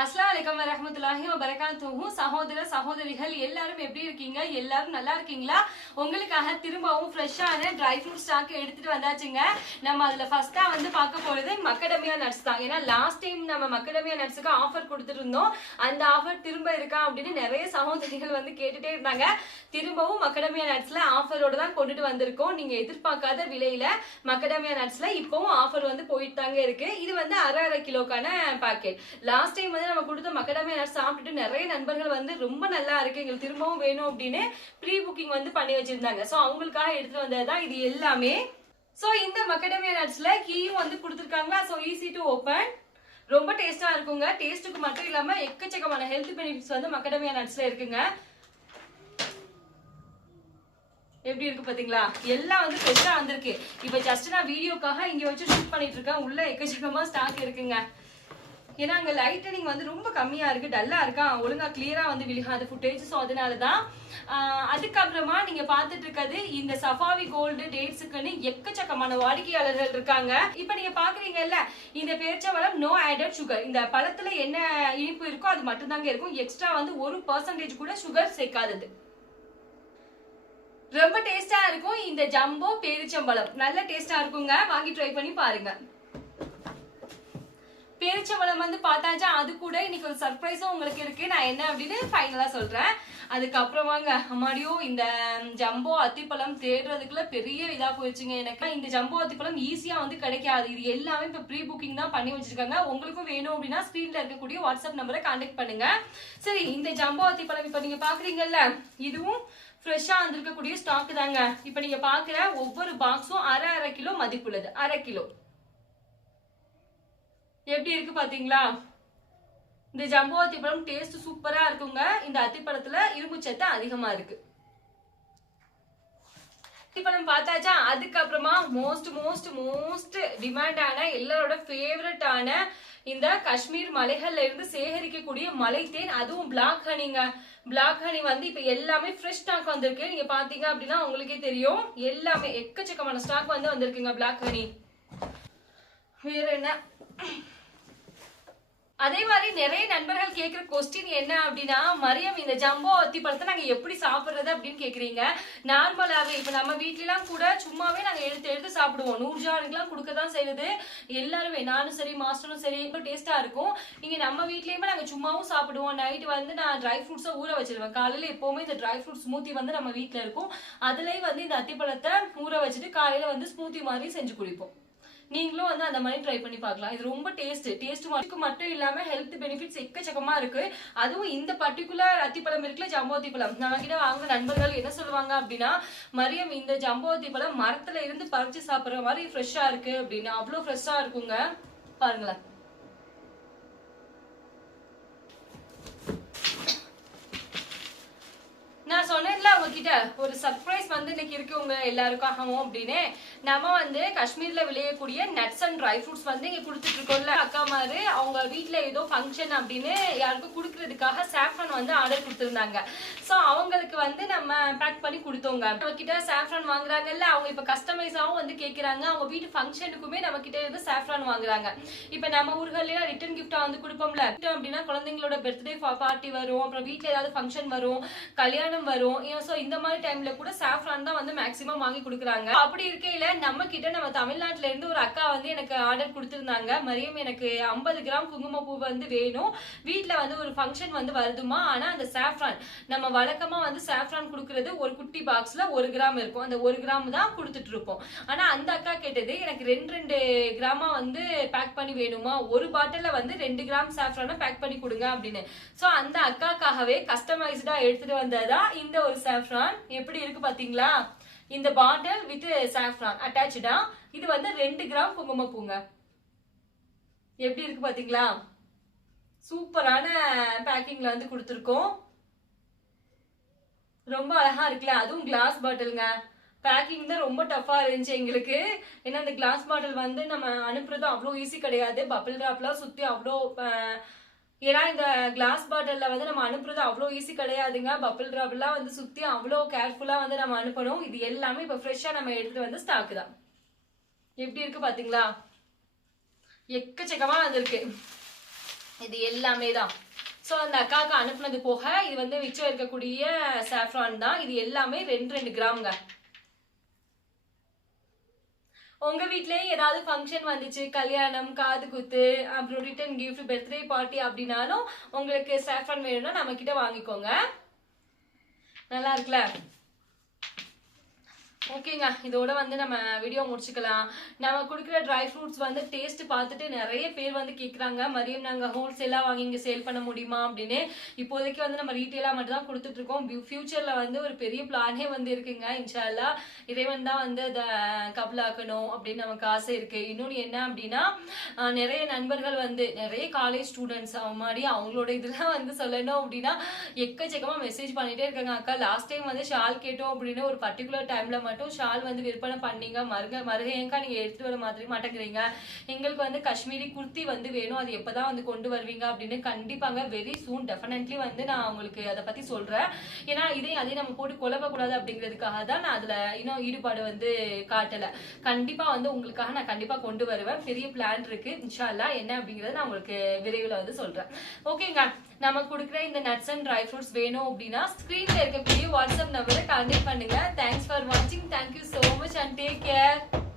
அஸ்ஸலாமு அலைக்கும் வரஹ்மத்துல்லாஹி வபரகாத்துஹு. சகோதர சகோதரிகள் எல்லாரும் எப்படி இருக்கீங்க? எல்லாரும் நல்லா இருக்கீங்களா? உங்களுக்காக திரும்பவும் ஃப்ரெஷ்ஷான ட்ரை ஃப்ரூட் ஸ்டாக் எடுத்துட்டு வந்தாச்சுங்க. நம்ம அதுல ஃபர்ஸ்டா வந்து பார்க்க போறது மக்கடமியா நட்ஸ் தான். ஏன்னா லாஸ்ட் டைம் நம்ம மக்கடமியா நட்ஸுக்கு ஆஃபர் கொடுத்துருந்தோம். அந்த ஆஃபர் திரும்ப இருக்கா அப்படின்னு நிறைய சகோதரிகள் வந்து கேட்டுட்டே இருந்தாங்க. திரும்பவும் மக்கடமியா நட்ஸ்ல ஆஃபரோட தான் கொண்டுட்டு வந்திருக்கோம். நீங்க எதிர்பார்க்காத விலையில மக்கடமியா நட்ஸ்ல இப்பவும் ஆஃபர் வந்து போயிட்டு தாங்க இருக்கு. இது வந்து அரை கிலோக்கான பாக்கெட். லாஸ்ட் டைம் வந்து நம்ம கொடுத்த மக்கடமியா நட்ஸ் சாப்பிட்டுட்டு நிறைய நண்பர்கள் வந்து ரொம்ப நல்லா இருக்கு, எங்களுக்கு திரும்பவும் வேணும் அப்படின்னு ப்ரீ புக்கிங் வந்து பண்ணி வச்சிருந்தாங்க. ஸோ அவங்களுக்காக எடுத்துட்டு வந்ததுதான் இது எல்லாமே. ஸோ இந்த மக்கடமியா நட்ஸ்ல கீயும் வந்து கொடுத்துருக்காங்க. ஸோ ஈஸி டு ஓபன், ரொம்ப டேஸ்டா இருக்குங்க. டேஸ்ட்டுக்கு மட்டும் இல்லாம எக்கச்சக்கமான ஹெல்த் பெனிஃபிட்ஸ் வந்து மக்கடமியா நட்ஸ்ல இருக்குங்க. எப்படி இருக்கு பாத்தீங்களா? எல்லாம் வந்து ஃப்ரெஷ்ஷா வந்திருக்கு. இப்ப ஜஸ்ட் நான் வீடியோக்காக இங்க வச்சு ஷூட் பண்ணிட்டு இருக்கேன். உள்ள எக்கச்சக்கமா ஸ்டாக் இருக்குங்க. ஏன்னா அங்க லைட்டனிங் வந்து ரொம்ப கம்மியா இருக்கு, டல்லா இருக்கா, ஒழுங்கா கிளியரா வந்து விழுகாது ஃபுட்டேஜ். ஸோ அதனாலதான் அதுக்கப்புறமா நீங்க பாத்துட்டு இருக்கிறது இந்த சஃபாவி கோல்டு டேட்ஸுக்குன்னு எக்கச்சக்கமான வாடிக்கையாளர்கள் இருக்காங்க. இப்ப நீங்க பாக்குறீங்கல்ல, இந்த பேரிச்சம்பழம் நோ ஆடட் சுகர். இந்த பழத்துல என்ன இனிப்பு இருக்கோ அது மட்டும் தாங்க இருக்கும். எக்ஸ்ட்ரா வந்து 1% கூட சுகர் சேர்க்காதது. ரொம்ப டேஸ்டா இருக்கும். இந்த ஜம்போ பேரிச்சம்பழம் நல்ல டேஸ்டா இருக்குங்க. வாங்கி ட்ரை பண்ணி பாருங்க. பேரிச்சம்பழம் வந்து பார்த்தாச்சா, அது கூட இன்னைக்கு ஒரு சர்ப்ரைஸும் உங்களுக்கு இருக்கு. நான் என்ன அப்படின்னு ஃபைனலா சொல்றேன். அதுக்கப்புறமாங்க அம்மாடியோ இந்த ஜம்போ அத்திப்பழம் தேடுறதுக்குள்ள பெரிய இதா போயிடுச்சுங்க எனக்கு. இந்த ஜம்போ அத்திப்பழம் ஈஸியா வந்து கிடைக்காது. இது எல்லாமே இப்ப ப்ரீ புக்கிங் தான் பண்ணி வச்சிருக்காங்க. உங்களுக்கும் வேணும் அப்படின்னா ஸ்கிரீன்ல இருக்கக்கூடிய வாட்ஸ்அப் நம்பரை கான்டாக்ட் பண்ணுங்க. சரி, இந்த ஜம்போ அத்திப்பழம் இப்ப நீங்க பாக்குறீங்கல்ல, இதுவும் ஃப்ரெஷ்ஷா வந்திருக்கக்கூடிய ஸ்டாக் தாங்க. இப்ப நீங்க பாக்குற ஒவ்வொரு பாக்ஸும் அரை கிலோ மதிப்புள்ளது. அரை கிலோ எப்படி இருக்கு பாத்தீங்களா? இந்த ஜம்போ அத்திப்பழம் டேஸ்ட் சூப்பரா இருக்குங்க. இந்த அத்திப்பழத்துல இரும்பு சத்து அதிகமா இருக்கு. அத்திப்பழம் பார்த்தாச்சா, அதுக்கப்புறமா மோஸ்ட் டிமாண்டான எல்லாரோட ஃபேவரட்டான இந்த காஷ்மீர் மலைகள்ல இருந்து சேகரிக்கக்கூடிய மலை தேன், அதுவும் பிளாக் ஹனிங்க. பிளாக் ஹனி வந்து இப்ப எல்லாமே ஃப்ரெஷ் ஸ்டாக் வந்திருக்கு. நீங்க பாத்தீங்க அப்படின்னா உங்களுக்கே தெரியும், எல்லாமே எக்கச்சக்கமான ஸ்டாக் வந்து வந்திருக்குங்க பிளாக் ஹனி. வேற என்ன, அதே மாதிரி நிறைய நண்பர்கள் கேட்கிற கொஸ்டின் என்ன அப்படின்னா, மரியம் இந்த ஜம்போ அத்தி பழத்தை நாங்க எப்படி சாப்பிடுறது அப்படின்னு கேக்குறீங்க. நார்மலாவே இப்ப நம்ம வீட்லாம் கூட சும்மாவே நாங்க எடுத்து சாப்பிடுவோம். நூர்ஜானுக்குலாம் கொடுக்கதான் செய்யுது எல்லாருமே, நானும் சரி மாஸ்டரும் சரி. டேஸ்டா இருக்கும். இங்க நம்ம வீட்லயுமே நாங்க சும்மாவும் சாப்பிடுவோம். நைட் வந்து நான் ட்ரை ஃப்ரூட்ஸை ஊற வச்சிருவேன். காலையில எப்பவுமே இந்த ட்ரை ஃப்ரூட் ஸ்மூத்தி வந்து நம்ம வீட்டுல இருக்கும். அதுலயே வந்து இந்த அத்திப்பழத்தை ஊற வச்சுட்டு காலையில வந்து ஸ்மூத்தி மாதிரி செஞ்சு குடிப்போம். நீங்களும் வந்து அந்த மாதிரி ட்ரை பண்ணி பார்க்கலாம். இது ரொம்ப டேஸ்ட் மட்டும் இல்லாம ஹெல்த் பெனிஃபிட்ஸ் எக்கச்சக்கமா இருக்கு. அதுவும் இந்த பர்டிகுலர் அத்திப்பழம் இருக்குல்ல, ஜம்போ அத்திப்பழம், நம்ம கிட்ட வாங்க நண்பர்கள் என்ன சொல்லுவாங்க அப்படின்னா, மரியம் இந்த ஜம்போ அத்திப்பழம் மரத்துல இருந்து பறிச்சு சாப்பிடுற மாதிரி ஃப்ரெஷ்ஷா இருக்கு அப்படின்னு. அவ்வளவு ஃப்ரெஷ்ஷா இருக்குங்க. பாருங்களேன். நான் சொன்னேன்ல உங்ககிட்ட ஒரு சர்ப்ரைஸ் வந்து இன்னைக்கு இருக்கு உங்க எல்லாருக்காகவும் அப்படின்னு. நம்ம வந்து காஷ்மீர்ல விளையக்கூடிய நட்ஸ் அண்ட் ட்ரை ஃப்ரூட்ஸ் வந்து இங்க கொடுத்துட்டு இருக்கோம்ல. அக்கா மாதிரி அவங்க வீட்டுல ஏதோ ஃபங்க்ஷன் அப்படின்னு யாருக்கும் கொடுக்கறதுக்காக சாஃப்ரான் வந்து ஆர்டர் கொடுத்துருந்தாங்க. ஸோ அவங்களுக்கு வந்து நம்ம பேக் பண்ணி கொடுத்தோங்க. நம்ம கிட்ட சாஃப்ரான் வாங்குறாங்கல்ல, அவங்க இப்ப கஸ்டமைஸாவும் வந்து கேட்கறாங்க. அவங்க வீட்டு ஃபங்க்ஷனுக்குமே நம்ம கிட்ட இருந்து சாஃப்ரான் வாங்குறாங்க. இப்ப நம்ம ஊர்கள்ல ரிட்டர்ன் கிஃப்டா வந்து கொடுப்போம்ல அப்படின்னா, குழந்தைங்களோட பர்த்டே பார்ட்டி வரும், அப்புறம் வீட்டுல ஏதாவது ஃபங்க்ஷன் வரும், கல்யாணம் வரும். சோ இந்த மாதிரி டைம்ல கூட சாஃப்ரான் தான் வந்து மேக்ஸிமம் வாங்கி கொடுக்குறாங்க. அப்படி இருக்கையில நம்ம கிட்ட நம்ம தமிழ்நாட்டுல இருந்து ஒரு அக்கா வந்து எனக்கு ஆர்டர் கொடுத்திருந்தாங்க. மரியம் எனக்கு 50 கிராம் குங்குமப்பூ வந்து வேணும், வீட்டுல வந்து ஒரு ஃபங்க்ஷன் வந்து வருதுமா. ஆனா அந்த சாஃப்ரான் நம்ம வழக்கமா வந்து சாஃப்ரான் கொடுக்கறது ஒரு குட்டி பாக்ஸ்ல 1 கிராம் இருக்கும். அந்த 1 கிராம் தான் கொடுத்துட்டு இருப்போம். ஆனா அந்த அக்கா கேட்டது எனக்கு 2 கிராமா வந்து பேக் பண்ணி வேணுமா, ஒரு பாட்டில வந்து 2 கிராம் சாஃப்ரான பேக் பண்ணி கொடுங்க அப்படின்னு. சோ அந்த அக்காக்காகவே கஸ்டமைஸ்டா எடுத்துட்டு வந்ததா இந்த ஒரு சாஃப்ரான். எப்படி இருக்கு பாத்தீங்களா? இந்த பாட்டில் வித் சாஃப்ரான் அட்டாச்சா. இது வந்து 2 கிராம் குங்குமப்பூங்க. எப்படி இருக்கு பாத்தீங்களா? சூப்பரான பேக்கிங்ல வந்து கொடுத்துருக்கோம். ரொம்ப அழகா இருக்குல்ல? அதுவும் கிளாஸ் பாட்டிலுங்க. பேக்கிங் தான் ரொம்ப டஃபா இருந்துச்சு எங்களுக்கு. ஏன்னா இந்த கிளாஸ் பாட்டில் வந்து நம்ம அனுப்புறது அவ்வளோ ஈஸி கிடையாது. பபிள் ராப்லாம் சுத்தி அவ்வளோ, ஏன்னா இந்த கிளாஸ் பாட்டில்ல வந்து நம்ம அனுப்புறது அவ்வளோ ஈஸி கிடையாதுங்க. பபிள் ராப்லாம் வந்து சுத்தி அவ்வளோ கேர்ஃபுல்லா வந்து நம்ம அனுப்பணும். இது எல்லாமே இப்ப ஃப்ரெஷ்ஷா நம்ம எடுத்துட்டு வந்து ஸ்டாக் தான். எப்படி இருக்கு பாத்தீங்களா? எக்கச்சக்கமா வந்திருக்கு. இது எல்லாமே தான். ஸோ அந்த அக்காவுக்கு அனுப்புனது போக இது வந்து மிச்சம் இருக்கக்கூடிய சாஃப்ரான் தான். இது எல்லாமே 2 கிராம்ங்க. உங்க வீட்லயே ஏதாவது ஃபங்க்ஷன் வந்துச்சு, கல்யாணம், காது குத்து, அப்புறம் ரிட்டர்ன் கிஃப்ட், பர்த்டே பார்ட்டி அப்படின்னாலும் உங்களுக்கு சாஃப்ரான் வேணும்னா நம்ம கிட்ட வாங்கிக்கோங்க. நல்லா இருக்குல்ல? ஓகேங்க, இதோட வந்து நம்ம வீடியோ முடிச்சுக்கலாம். நம்ம கொடுக்குற ட்ரை ஃப்ரூட்ஸ் வந்து டேஸ்ட் பார்த்துட்டு நிறைய பேர் வந்து கேட்குறாங்க, மரியம் நாங்கள் ஹோல்சேலாக வாங்கி இங்கே சேல் பண்ண முடியுமா அப்படின்னு. இப்போதைக்கு வந்து நம்ம ரீட்டெயிலாக மட்டும் தான் கொடுத்துட்ருக்கோம். ஃபியூச்சரில் வந்து ஒரு பெரிய பிளானே வந்து இருக்குங்க. இன்ஷால்லா இறைவன் தான் வந்து அதை கபலாக்கணும் அப்படின்னு நமக்கு ஆசை இருக்குது. இன்னொன்று என்ன அப்படின்னா, நிறைய நண்பர்கள் வந்து நிறைய காலேஜ் ஸ்டூடெண்ட்ஸ் மாதிரி அவங்களோட இதெல்லாம் வந்து சொல்லணும் அப்படின்னா எக்கச்சக்கமாக மெசேஜ் பண்ணிகிட்டே இருக்காங்க. அக்கா லாஸ்ட் டைம் வந்து ஷால் கேட்டோம் அப்படின்னு ஒரு பர்டிகுலர் டைமில் மட்டும் ஷால் வந்து விற்பனை பண்ணீங்க, மருகையங்கா நீங்க எடுத்துட்டு வர மாதிரி மாட்டேங்கிறீங்க, எங்களுக்கு வந்து காஷ்மீரி குர்த்தி வந்து வேணும், அது எப்பதான் வந்து கொண்டு வருவீங்க அப்படின்னு. கண்டிப்பாங்க வெரி சூன் டெஃபினெட்லி வந்து நான் உங்களுக்கு அதை பத்தி சொல்றேன். ஏன்னா அதையும் நம்ம போட்டு குழப்ப கூடாது அப்படிங்கிறதுக்காக தான் நான் அதுல இன்னும் ஈடுபாடு வந்து காட்டல. கண்டிப்பா வந்து உங்களுக்காக நான் கண்டிப்பா கொண்டு வருவேன். பெரிய பிளான் இருக்கு இன்ஷா அல்லாஹ். என்ன அப்படிங்கறத நான் உங்களுக்கு விரைவில் வந்து சொல்றேன். ஓகேங்க, நம்ம கொடுக்குற இந்த நட்ஸ் அண்ட் ட்ரை ஃப்ரூட்ஸ் வேணும் அப்படின்னா ஸ்கிரீன்ல இருக்கக்கூடிய வாட்ஸ்அப் நம்பரை கான்டாக்ட் பண்ணுங்க. தேங்க்ஸ் ஃபார் வாட்சிங். Thank you so much and take care.